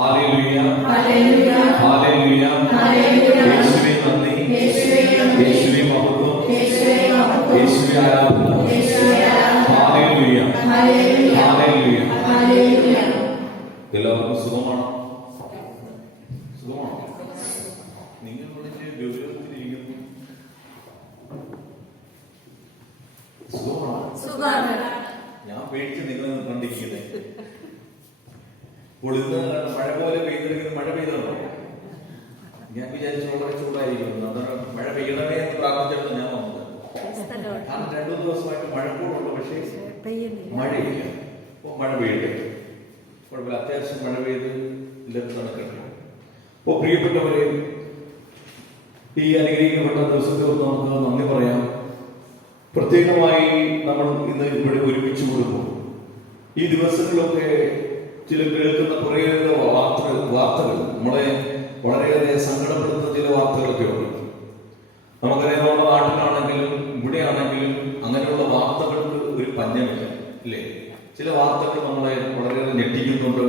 Hallelujah hallelujah hallelujah യേശുവേ നന്ദി, യേശുവേ മഹത്വം, യേശുവേ ആരാധന. Hallelujah hallelujah. എല്ലാവർക്കും സുഖമാണോ? സുഖമാണോ? നിങ്ങൾ വിളിച്ച് ഗൗരവത്തിലിരിക്കുന്നു. സുഖമാണോ? ഞാൻ പേടിച്ച് നിങ്ങളെ കണ്ടിരിക്കുന്നത്. പൊളിന്ന് മഴ പോലെ പെയ്തിരിക്കുന്നത്. മഴ പെയ്തോ? ഞാൻ വിചാരിച്ചു വളരെ ചൂടായിരിക്കുന്നു. അതാണ് മഴ പെയ്യണമേ എന്ന് പ്രാർത്ഥിച്ചിട്ട് ഞാൻ വന്നത്. കാരണം 2 ദിവസമായിട്ട് മഴക്കൂടുണ്ട്, പക്ഷേ മഴയില്ല. അപ്പോൾ മഴ പെയ്യട്ടെ, കുഴപ്പമില്ല. അത്യാവശ്യം മഴ പെയ്ത് എല്ലാവരും നടക്കട്ടെ. അപ്പോൾ പ്രിയപ്പെട്ടവരെ, ഈ അനുഗ്രഹിക്കപ്പെട്ട ദിവസത്തെ നമുക്ക് നന്ദി പറയാം. പ്രത്യേകമായി നമ്മൾ ഇന്ന് ഇവിടെ ഒരുമിച്ച് കൊടുക്കും. ഈ ദിവസങ്ങളിലൊക്കെ ചില കേൾക്കുന്ന കുറേയേറെ വാർത്തകൾ നമ്മളെ വളരെയേറെ സങ്കടപ്പെടുത്തുന്ന ചില വാർത്തകളൊക്കെ ഉണ്ട്. നമുക്കറിയാം, നമ്മുടെ നാട്ടിലാണെങ്കിലും ഇവിടെയാണെങ്കിലും അങ്ങനെയുള്ള വാർത്തകൾക്ക് ഒരു പഞ്ഞമില്ല, ഇല്ലേ? ചില വാർത്തകൾ നമ്മളെ വളരെയേറെ ഞെട്ടിക്കുന്നുണ്ട്,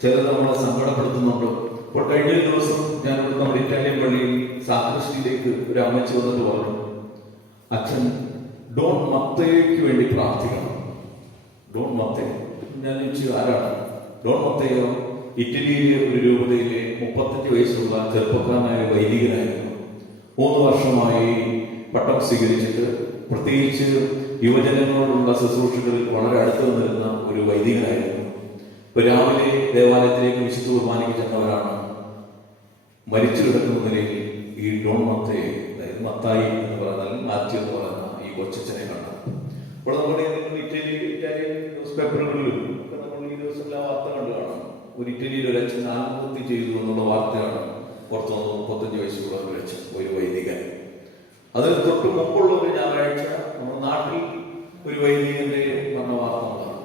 ചിലത് നമ്മളെ സങ്കടപ്പെടുത്തുന്നുണ്ട്. ഇപ്പോൾ കഴിഞ്ഞ ദിവസം ഞാൻ നമ്മുടെ ഇറ്റാലിയൻ പള്ളിയിൽ സാക്രിസ്റ്റിയിലേക്ക് ഒരു അമ്മച്ചി വന്നിട്ട് പറഞ്ഞു, അച്ഛൻ ഡോൺ മത്തയ്ക്ക് വേണ്ടി പ്രാർത്ഥിക്കണം. ഡോൺ മത്തയോ? ഞാൻ ചോദിച്ചു, ആരാണ് ഡോൺ മത്തയോ? ഇറ്റലിയിലെ ഒരു രൂപതയിലെ 35 വയസ്സുള്ള ചെറുപ്പക്കാരനായ വൈദികനായിരുന്നു. 3 വർഷമായി പട്ടം സ്വീകരിച്ചിട്ട് പ്രത്യേകിച്ച് യുവജനങ്ങളോടുള്ള ശുശ്രൂഷകളിൽ വളരെ അടുത്ത് നിന്നിരുന്ന ഒരു വൈദികനായിരുന്നു. ഇപ്പൊ രാവിലെ ദേവാലയത്തിലേക്ക് വിശുദ്ധ കുർബാനയ്ക്ക് ചെന്നവരാണ് മരിച്ചു കിടക്കുന്ന നിലയിൽ ഈ ഡോൺ മത്തയെ, അതായത് മത്തായി എന്ന് പറഞ്ഞാൽ മാത്യു എന്ന് പറയുന്ന ഈ കൊച്ചനെ കണ്ടത്. അപ്പോൾ നമ്മുടെ ഇറ്റാലിയൻ ന്യൂസ് പേപ്പറുകളിലും ഒക്കെ നമ്മൾ ഈ ദിവസം എല്ലാ വാർത്ത കണ്ടു കാണാം. ഒരു ഇറ്റലിയിൽ ഒരു അച്ഛൻ ആത്മഹത്യ ചെയ്തു എന്നുള്ള വാർത്തയാണ് പുറത്തു വന്നത്. 35 വയസ്സുള്ള ഒരു അച്ഛൻ, ഒരു വൈദികൻ. അതിന് തൊട്ട് മുമ്പുള്ള ഒരു ഞായറാഴ്ച നമ്മുടെ നാട്ടിൽ ഒരു വൈദികന്റെ മരണ വാർത്ത ഉണ്ടാണ്.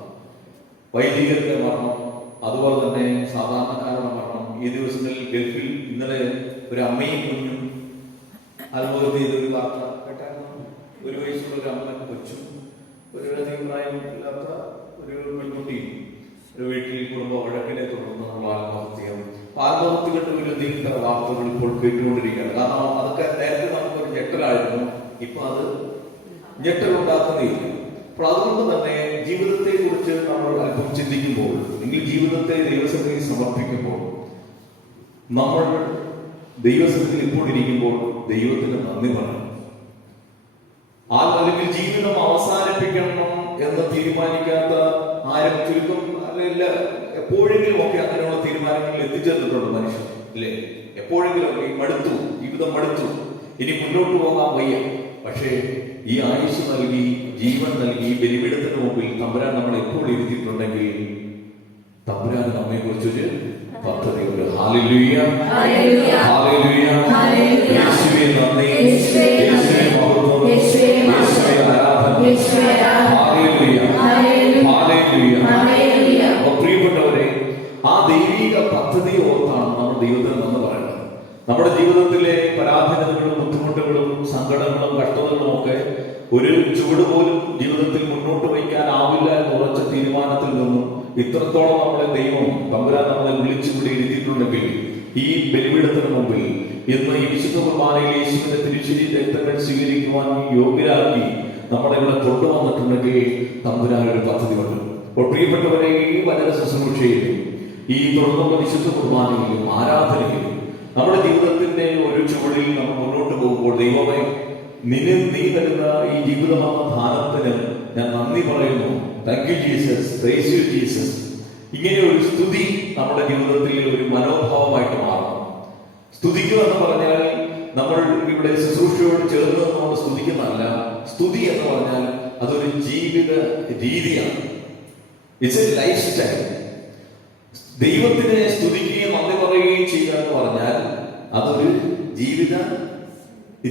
വൈദികന്റെ മരണം, അതുപോലെ തന്നെ സാധാരണക്കാരുടെ മരണം. ഈ ദിവസങ്ങളിൽ ഗൾഫിൽ ഇന്നലെ ഒരു അമ്മയും കുഞ്ഞും അതുപോലെ ചെയ്തൊരു വാർത്ത കേട്ടായിരുന്നു. 1 വയസ്സുള്ള ഒരു അമ്മ കൊച്ചും ഒരു അധികം പ്രായമില്ലാത്ത ഒരു പെൺകുട്ടിയും ഒരു വീട്ടിൽ കുടുംബ വഴക്കിനെ തുടർന്നുള്ള ആത്മഹത്യകളുടെ ഒരു അധികം വാർത്തകൾ ഇപ്പോൾ കേട്ടുകൊണ്ടിരിക്കുകയാണ്. കാരണം അതൊക്കെ നേരത്തെ നമുക്കൊരു ഞെട്ടലായിരുന്നു, ഇപ്പൊ അത് ഞെട്ടലുണ്ടാക്കുന്നില്ല. അപ്പോൾ അതുകൊണ്ട് തന്നെ ജീവിതത്തെ കുറിച്ച് നമ്മൾ അല്പം ചിന്തിക്കുമ്പോൾ, അല്ലെങ്കിൽ ജീവിതത്തെ ദൈവസന്നിധിയിൽ സമർപ്പിക്കുമ്പോൾ, നമ്മൾ ദൈവസന്നിധിയിൽ ഇപ്പോൾ ഇരിക്കുമ്പോൾ ദൈവത്തിന് നന്ദി പറയണം. അല്ലെങ്കിൽ ജീവിതം അവസാനിപ്പിക്കണം എന്ന് തീരുമാനിക്കാത്ത ആരും ചുരുക്കം അല്ല, എപ്പോഴെങ്കിലും ഒക്കെ അങ്ങനെയുള്ള തീരുമാനങ്ങളിൽ എത്തിച്ചേർന്നിട്ടുണ്ട് മനുഷ്യൻ, അല്ലേ? എപ്പോഴെങ്കിലും ഒക്കെ മടുത്തു, ജീവിതം മടുത്തു, ഇനി മുന്നോട്ട് പോകാൻ വയ്യ. പക്ഷേ ഈ ആയുസ് നൽകി, ജീവൻ നൽകി, ബലിപീഠത്തിന് മുമ്പിൽ തമ്പുരാൻ നമ്മളെ എപ്പോൾ ഇരുത്തിയിട്ടുണ്ടെങ്കിൽ തമ്പുരാൻ നമ്മെ കുറിച്ചൊരു പദ്ധതിയുണ്ട്. Hallelujah hallelujah. യേശുവേ നന്ദി, യേശുവേ മഹത്വം, യേശുവേ ആരാധന. Hallelujah hallelujah. പ്രിയപ്പെട്ടവരെ, ആ ദൈവിക പദ്ധതി ഓർത്താണ് നമ്മൾ ദൈവത്തിന് നന്ദി പറയുന്നത്. നമ്മുടെ ജീവിതത്തിലെ പരാധീനതകളും ബുദ്ധിമുട്ടുകളും സങ്കടങ്ങളും കഷ്ടതകളും ഒക്കെ ഒരു ചുവട് പോലും ജീവിതത്തിൽ മുന്നോട്ട് വയ്ക്കാനാവില്ല എന്ന് ഉറച്ച തീരുമാനത്തിൽ നിന്നും ഇത്രത്തോളം നമ്മളെ ദൈവം തമ്പുരാൻ നമ്മളെ വിളിച്ചുകൂടി ഇരുത്തിയിട്ടുണ്ടെങ്കിൽ ഈ ബലിപീഠത്തിന് മുമ്പിൽ ഇന്ന് ഈ വിശുദ്ധ കുർബാനയിൽ യേശുവിന്റെ തിരുശരീര രക്തങ്ങൾ സ്വീകരിക്കുവാൻ യോഗ്യരാക്കി നമ്മളെ ഇവിടെ കൊണ്ടുവന്നിട്ടുണ്ടെങ്കിൽ തമ്പുരാൻ ഒരു പദ്ധതി ഉണ്ട്. അപ്പോൾ പ്രിയപ്പെട്ടവരെ, ഈ വചന ശുശ്രൂഷയിലും ഈ തുടർന്നുള്ള വിശുദ്ധ കുർബാനയിലും ആരാധനയിലും നമ്മുടെ ജീവിതത്തിന്റെ ഒരു ചുവടിൽ നമ്മൾ മുന്നോട്ട് പോകുമ്പോൾ ദൈവമേ, നീ തരുന്ന ഈ ജീവിതമെന്ന ധാനത്തിന് ഞാൻ നന്ദി പറയുന്നു. Thank you Jesus, praise you Jesus. ഇങ്ങനെ ഒരു സ്തുതി നമ്മുടെ ജീവിതത്തിൽ ഒരു മനോഭാവമായിട്ട് മാറണം. സ്തുതിക്കുക എന്ന് പറഞ്ഞാൽ നമ്മൾ ഇവിടെ ശുശ്രൂഷയോട് ചേർന്ന് നമ്മൾ സ്തുതിക്കുന്നതല്ല. സ്തുതി എന്ന് പറഞ്ഞാൽ അതൊരു ജീവിത രീതിയാണ്. It's A life style. ദൈവത്തിനെ സ്തുതിക്കുകയും നന്ദി പറയുകയും ചെയ്യുക എന്ന് പറഞ്ഞാൽ അതൊരു ജീവിത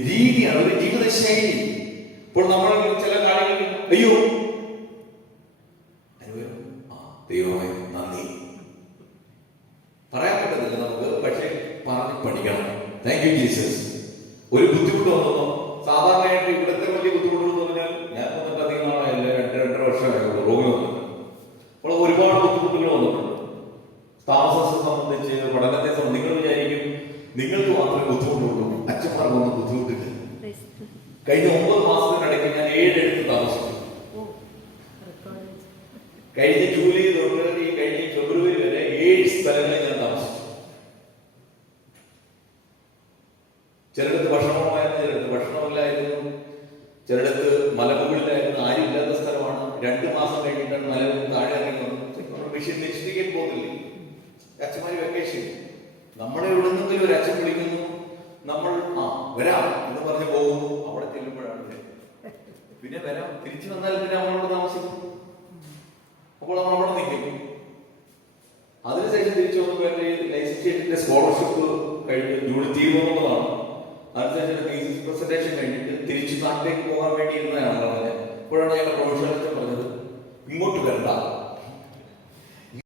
രീതിയാണ്, ഒരു ജീവിത ശൈലി. ഇപ്പോൾ നമ്മൾ ചില കാര്യങ്ങൾ അയ്യോ ദൈവമേ നന്ദി പറയാൻ പറ്റത്തില്ല നമുക്ക്, പക്ഷെ പറഞ്ഞ് പഠിക്കണം. Thank you Jesus. ഒരു ബുദ്ധിമുട്ട് വന്നപ്പോ സാധാരണയായിട്ട് ഇവിടുത്തെ വലിയ ബുദ്ധിമുട്ടുകൾ എന്ന് പറഞ്ഞാൽ, ഞാൻ വന്നിട്ട് അധികം നാളായില്ല, 2-2.5 വർഷമായുള്ളൂ റോഗി വന്നിട്ട്. അപ്പോൾ ഒരുപാട് ബുദ്ധിമുട്ടുകൾ വന്നിട്ടുണ്ട്. താമസത്തെ സംബന്ധിച്ച് കഴിഞ്ഞ 9 മാസത്തിനിടയ്ക്ക് ഞാൻ 7 എടുത്ത് താമസിച്ചു. കഴിഞ്ഞ ജൂലൈ തൊട്ട് ഈ കഴിഞ്ഞ ഫെബ്രുവരി വരെ 7 സ്ഥലങ്ങളിൽ ഞാൻ താമസിച്ചു. ചിലടത്ത് ഭക്ഷണമായിരുന്നു, ചിലടത്ത് ഭക്ഷണമില്ലായിരുന്നു, ചിലടത്ത് മലമുകളിലായിരുന്നു. ആരും ഇല്ലാത്ത സ്ഥലമാണ്. 2 മാസം കഴിഞ്ഞിട്ടാണ് മലമുകളിൽ താഴെ ഇറങ്ങി വന്നത്. വിഷയം നിശ്ചയിക്കാൻ പോകുന്നില്ലേ? അച്ഛന്മാര് വെക്കേഷൻ, നമ്മളെ എവിടെ നിന്നെങ്കിലും ഒരു അച്ഛൻ വിളിക്കുന്നു, നമ്മൾ വരാം എന്ന് പറഞ്ഞ് പോകുന്നു. അവിടെ ചെല്ലുമ്പോഴാണ് പിന്നെ വരാം, തിരിച്ചു വന്നാൽ പിന്നെ നമ്മളവിടെ താമസിക്കും. അപ്പോൾ നമ്മൾ അവിടെ നിൽക്കും. അതിനുശേഷം തിരിച്ചു വന്നപ്പോൾ എന്റെ ലൈസൻസിന്റെ സ്കോളർഷിപ്പ് കഴിഞ്ഞ് ജൂണിൽ തീരുമെന്നുള്ളതാണ്. അതിനുശേഷം തീസിസ് പ്രസന്റേഷൻ കഴിഞ്ഞിട്ട് തിരിച്ചു നാട്ടിലേക്ക് പോകാൻ വേണ്ടി ഇരുന്നതാണ് പറഞ്ഞത്. അപ്പോഴാണ് ഞങ്ങളുടെ പ്രൊഫഷണൽ പറഞ്ഞത്, ഇങ്ങോട്ട് വരണ്ട,